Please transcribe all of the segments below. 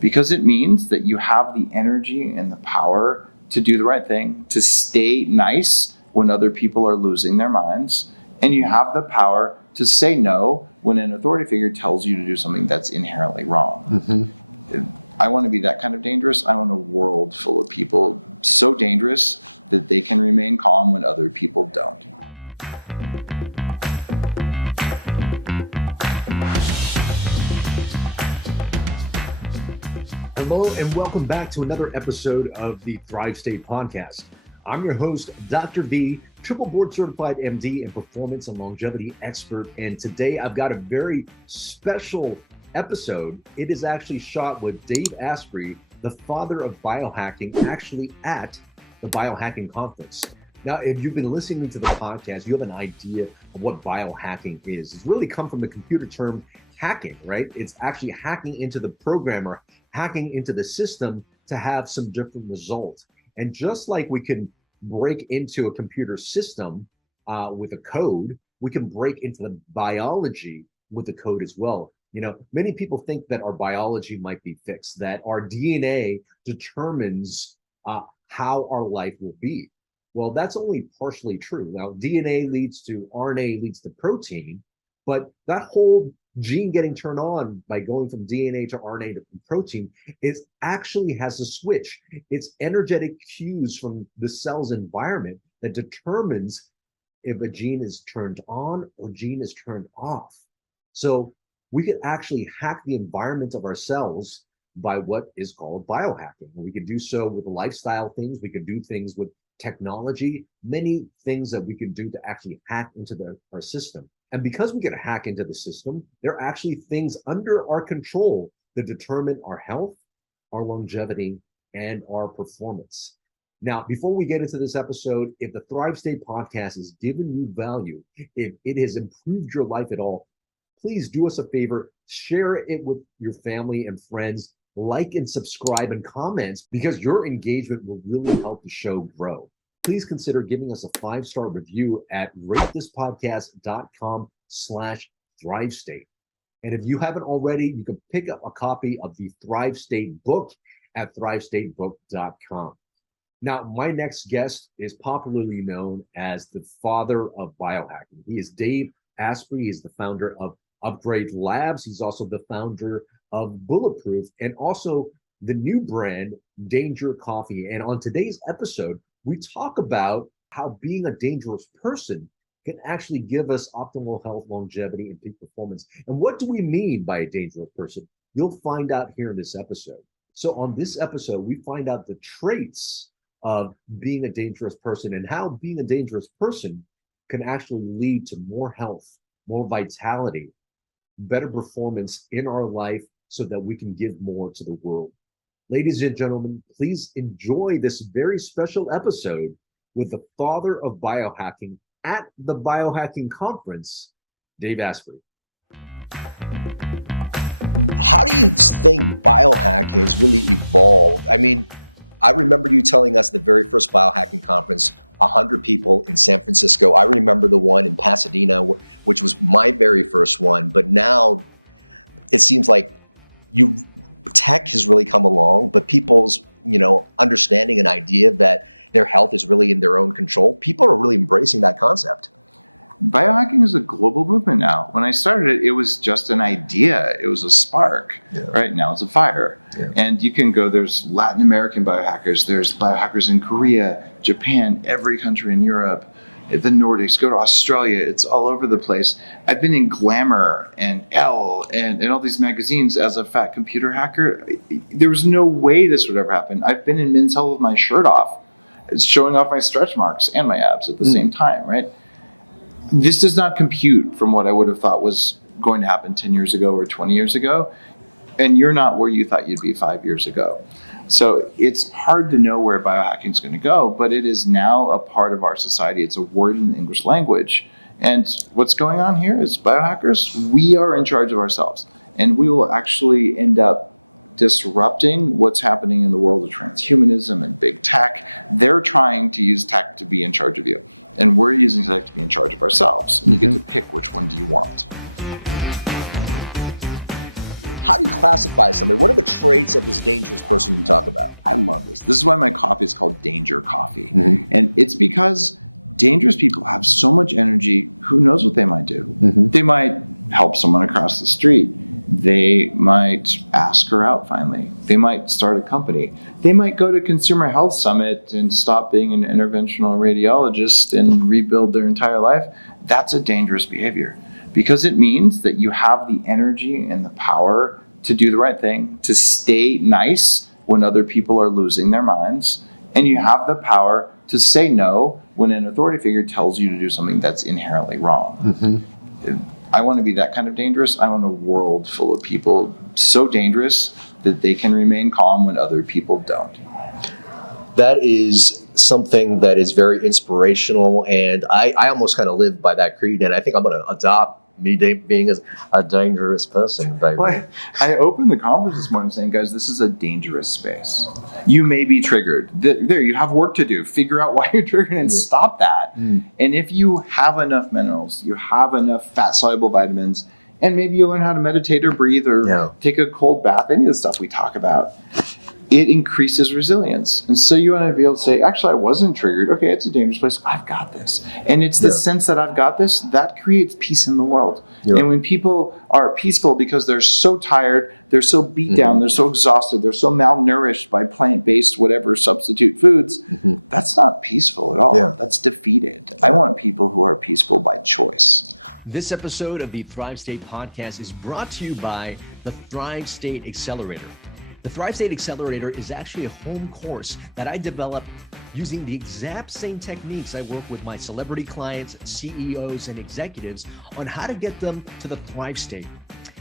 because it means that you have the energy and the power to do the right thing, to stay nice when other people are losing their minds, and you have the power to say no when an authority figure tells you to do something that's inherently wrong. I want to be that kind of dangerous. I want a world full of people so dangerous that they can remain calm when other people don't. Hello and welcome back to another episode of the Thrive State Podcast. I'm your host, Dr. V, triple board certified MD and performance and longevity expert. And today I've got a very special episode. It is actually shot with Dave Asprey, the father of biohacking, actually at the Biohacking Conference. Now, if you've been listening to the podcast, you have an idea of what biohacking is. It's really come from the computer term hacking, right? It's actually hacking into the programmer, hacking into the system to have some different results. And just like we can break into a computer system with a code, we can break into the biology with the code as well. You know, many people think that our biology might be fixed, that our DNA determines how our life will be. Well, that's only partially true. Now, DNA leads to RNA leads to protein, but that whole gene getting turned on by going from DNA to RNA to protein is actually has a switch. It's energetic cues from the cell's environment that determines if a gene is turned on or gene is turned off. So we could actually hack the environment of our cells by what is called biohacking. And we could do so with lifestyle things. We could do things with technology, many things that we could do to actually hack into our system. And because we can hack into the system, there are actually things under our control that determine our health, our longevity, and our performance. Now, before we get into this episode, if the Thrive State Podcast has given you value, if it has improved your life at all, please do us a favor, share it with your family and friends, like and subscribe and comments, because your engagement will really help the show grow. Please consider giving us a 5-star review at ratethispodcast.com/ThriveState. And if you haven't already, you can pick up a copy of the Thrive State book at thrivestatebook.com. Now, my next guest is popularly known as the father of biohacking. He is Dave Asprey. He's the founder of Upgrade Labs. He's also the founder of Bulletproof and also the new brand, Danger Coffee. And on today's episode, we talk about how being a dangerous person can actually give us optimal health, longevity, and peak performance. And what do we mean by a dangerous person? You'll find out here in this episode. So on this episode, we find out the traits of being a dangerous person and how being a dangerous person can actually lead to more health, more vitality, better performance in our life so that we can give more to the world. Ladies and gentlemen, please enjoy this very special episode with the father of biohacking at the Biohacking Conference, Dave Asprey. How do you think biohacking has really evolved? I mean, I remember you telling us the very first Biohacking Conference, 100 people in San Francisco. I remember the one in Pasadena, which was my very first one. But now it seems like tech has really come along, but people's, understanding and idea that their health is really in their own control. People are really embracing that concept. Biohacking is a global movement now. When I started it, it was just an idea. It was a spark. Yeah. Right now it's a fire. Yeah. And you can go, there's Latin American biohackers, there's biohackers in Korea, Japan, every country in Europe, the Nordics, go to Australia. It's all over the place. I've been in Glamour and Elle and all these magazines as a fat computer hacker. There was no way this would ever happen. I've been in Men's Health with my shirt off. It's showing off my stretch marks and my abs at the same time, right? This does not compute from what I would have thought was going to happen 10 years ago or 20 years ago. And you're not where you thought you'd be 5 years ago. So it's hard to know where biohacking is going to go, but it is now a part of our society. It's a word in the English language. And what's going on here is biohackers, we are in charge of ourselves. And we will actually end up disrupting what's happening in the world of transhumanism and big tech. They're trying to use tech to be in charge of you. And we're using tech to be in charge of ourselves. And you get to pick which one do you want. how do you classify somebody? What are the traits of this dangerous person you talk about? I love this. This is why my coffee is called Danger Coffee. Mm-hmm. And it's because dangerous people have so much energy, who knows what they might do. Mm-hmm. They might help someone across the street. They might ask her out finally. They might start a company. They might go to Consumer Health Summit and stop being an interventional radiologist and rebuild their entire life. That's a dangerous behavior because it means that you have the energy and the power to do the right thing, to stay nice when other people are losing their minds, and you have the power to say no when an authority figure tells you to do something that's inherently wrong. Mm-hmm. I want to be that kind of dangerous. I want a world full of people so dangerous that they can remain calm when other people don't. That is something that is very inspirational, and I almost kind of live by that creed, and I think I'm going to adopt me being a dangerous person. Well, I opened the conference this morning saying, guys, this is a dangerous space. You may be triggered. There, you have work to do. Figure out why you're triggered and stop that. And if you have enough minerals, you have enough fat-soluble vitamins, and maybe you learn how to meditate or breathe or take a cold bath, any of the stuff we talk about, it increases resilience. And so you want to be able to say, actually, I wasn't triggered. Okay, it's a dangerous place. I've got this. And it's the sense that I've got this, that creates peace in the world. And when people are peaceful because they're so tired, they're so beat down, they're so exhausted, they're so malnourished by plant-based whatever substitute foods, that's not peaceful at all. That's defeated. I want people who are peaceful by choice. This episode of the Thrive State Podcast is brought to you by the Thrive State Accelerator. The Thrive State Accelerator is actually a home course that I developed using the exact same techniques I work with my celebrity clients, CEOs, and executives on how to get them to the Thrive State.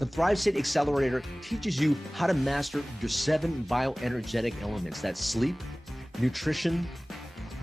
The Thrive State Accelerator teaches you how to master your 7 bioenergetic elements. That's sleep, nutrition,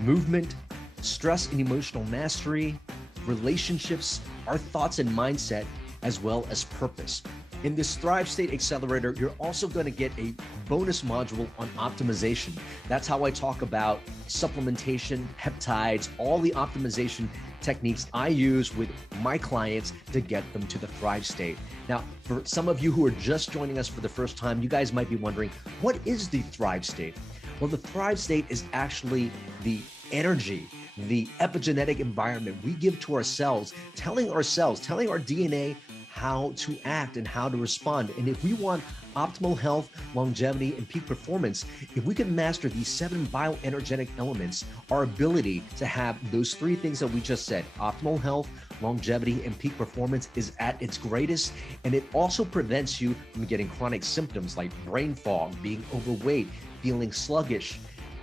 movement, stress and emotional mastery, relationships, our thoughts and mindset, as well as purpose. In this Thrive State Accelerator, you're also going to get a bonus module on optimization. That's how I talk about supplementation, peptides, all the optimization techniques I use with my clients to get them to the Thrive State. Now, for some of you who are just joining us for the first time, you guys might be wondering, what is the Thrive State? Well, the Thrive State is actually the energy, the epigenetic environment we give to ourselves, telling our DNA how to act and how to respond. And if we want optimal health, longevity, and peak performance, if we can master these 7 bioenergetic elements, our ability to have those 3 things that we just said, optimal health, longevity, and peak performance, is at its greatest. And it also prevents you from getting chronic symptoms like brain fog, being overweight, feeling sluggish,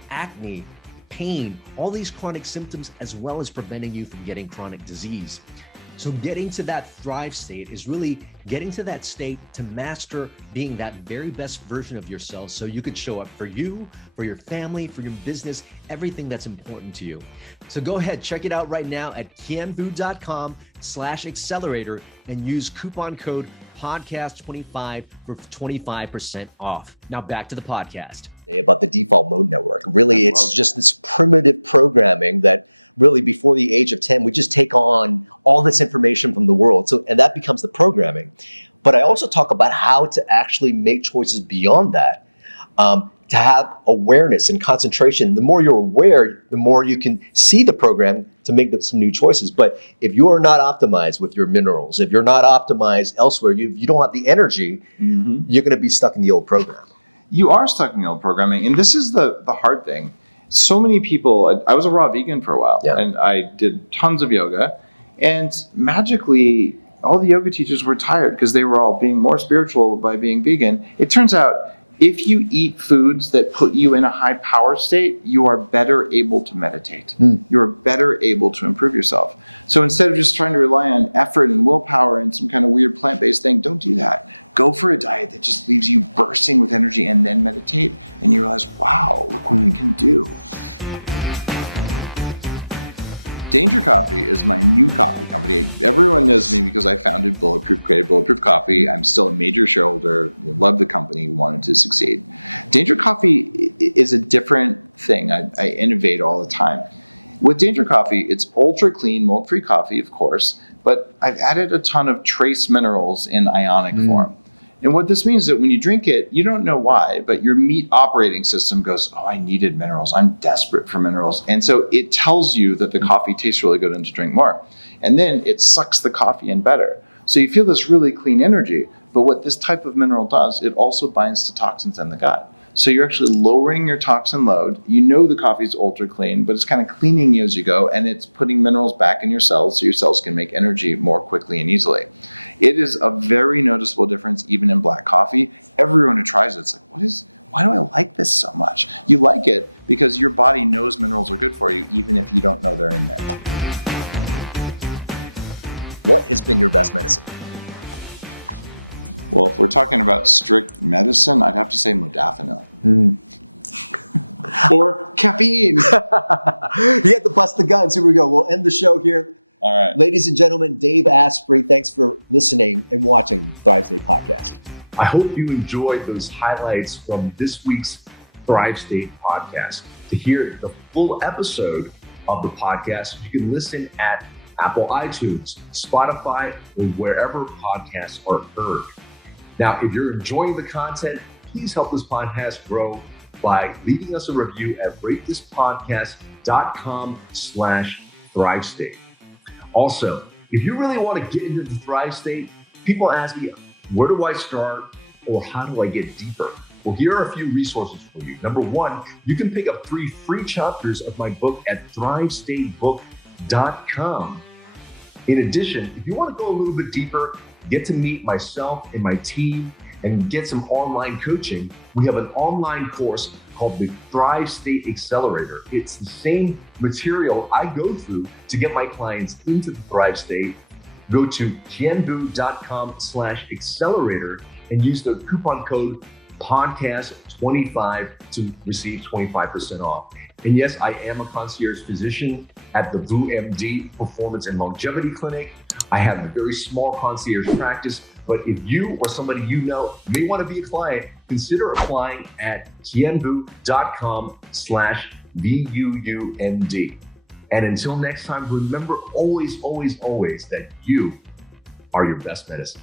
acne, pain, all these chronic symptoms, as well as preventing you from getting chronic disease. So getting to that Thrive State is really getting to that state to master being that very best version of yourself so you could show up for you, for your family, for your business, everything that's important to you. So go ahead, check it out right now at kienvu.com/accelerator and use coupon code podcast25 for 25% off. Now back to the podcast. About the default mode network. Really, it's just this primitive programming that really before the age of 10, we just take on all this information from the world. And that becomes the programming. But I also talk about how to actually make choices beyond that, to have awareness and concentration. The more you're aware, the more you can see the program to make some new choices. But if you are not optimized with your minerals, if you're not optimized elsewhere, you don't have the energy, you're going to be stuck in the old program. You are stuck in the old programming. And this is the hard thing. So many people, I was a raw vegan for a while, and I did tons of yoga. And magically, all the yoga teachers were tired because they were all being more spiritual by being vegan. It turns out, if you eat foods that put you in a high power state, you are better able to meditate. You're better able to improve yourself. So instead of just trying to rely on effort and willpower and some kind of weird plant-based thing, don't do that. Go for a diet that just leaves you bursting with energy and then meditate. And you realize, wow, look what I can do. Danger Coffee is my new coffee company. Everyone knows me because I created Bulletproof Coffee. I'm still a major shareholder, love the company, wanted to succeed. Danger Coffee is a different thing. I innovate all the time. With Danger Coffee, it's ultra clean, mold-free coffee, of course, but I've added a ton of trace minerals in ionic form. And what this means is that when you drink it, you don't know why, but your meat operating system goes, oh, I needed minerals. I'm desperate for minerals. And so it tells you that the coffee tastes really good and to drink more. And then it sucks the coffee in better. So you feel this really clean energy. But what this type of mineral does, it also binds to toxins in the gut. So you're actually lowering your toxin load. You know the coffee's ultra clean, but it's kind of cleaning you as you go, and it's putting minerals back in your cells so your cells can make energy more quickly and easily. It is a very noticeable difference even in black coffee. Everyone who tries it's like, why do I like this so much? You like it because your body knows minerals are good for you, even if you don't know they're in there. What has been your best medicine? Well, if we're talking about strict medicine, I'd have to say modafinil. Or caffeine. You have to bust the guns. Here we go. We'll end the show here. All right. Ladies and gentlemen, Dave Asprey, thanks for listening and watching the Thrive State podcast. I hope you enjoyed those highlights from this week's Thrive State podcast. To hear the full episode of the podcast, you can listen at Apple iTunes, Spotify, or wherever podcasts are heard. Now, if you're enjoying the content, please help this podcast grow by leaving us a review at ratethispodcast.com/ThriveState. Also, if you really want to get into the Thrive State, people ask me, where do I start or how do I get deeper? Well, here are a few resources for you. Number one, you can pick up 3 free chapters of my book at ThriveStateBook.com. In addition, if you want to go a little bit deeper, get to meet myself and my team, and get some online coaching, we have an online course called the Thrive State Accelerator. It's the same material I go through to get my clients into the Thrive State. Go to kienbu.com/accelerator and use the coupon code podcast25 to receive 25% off. And yes, I am a concierge physician at the VU Performance and Longevity Clinic. I have a very small concierge practice, but if you or somebody you know may want to be a client, consider applying at kienbu.com/VUUMD. And until next time, remember always, always, always that you are your best medicine.